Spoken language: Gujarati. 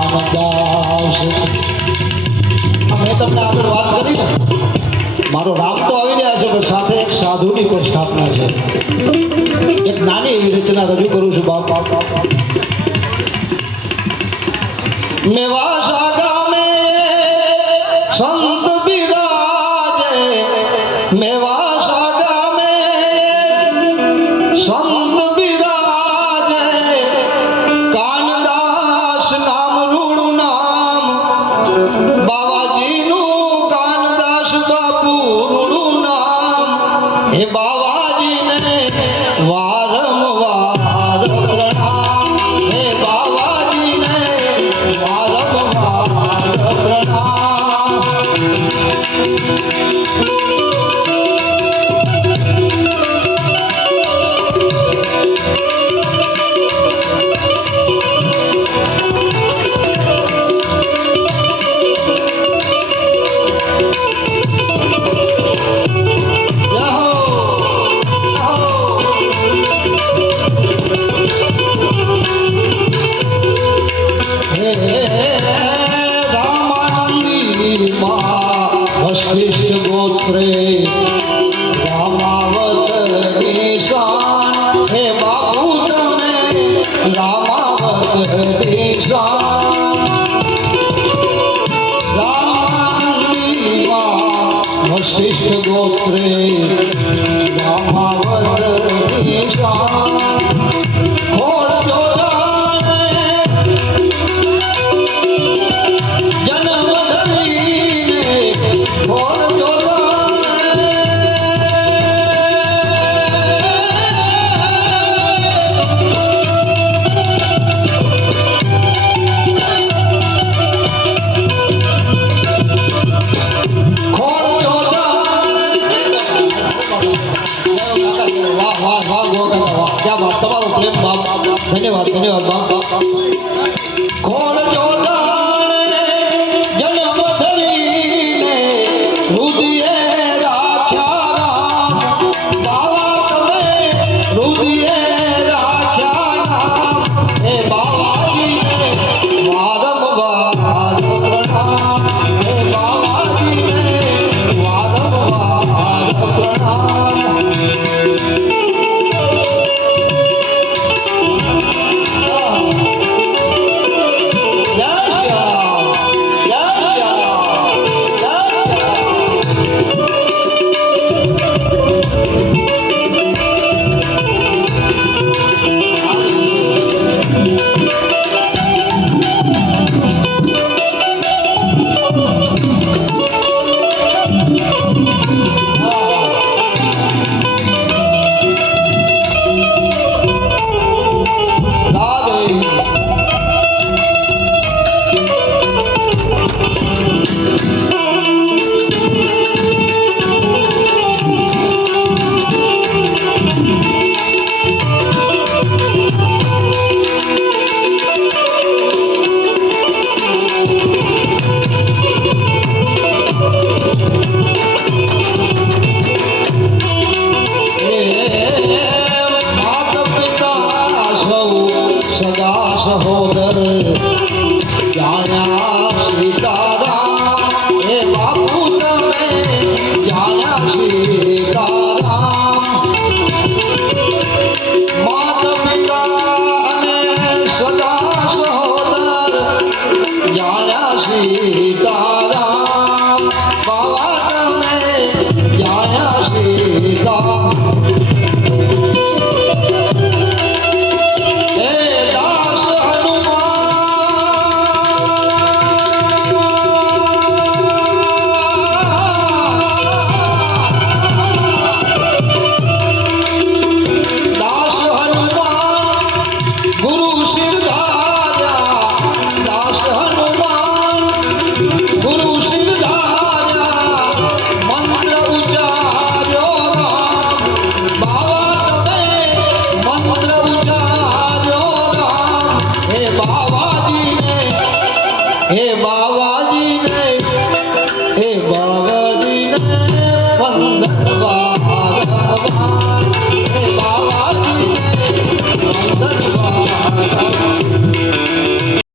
મગડા ઓસુ મારો તમને આજે વાત કરી ને મારો રામ તો આવી ગયા છે કે સાથે એક સાધુની પ્રસ્થાપના છે એક નાની એટના રજો કરું છું બાપ નિવાસા ગામ મેં સંત 你把。વશિષ્ઠ ગોત્રે બાપ ધન્યવાદ ધન્યવાદ બાપ કોણ જો Bye. હે બા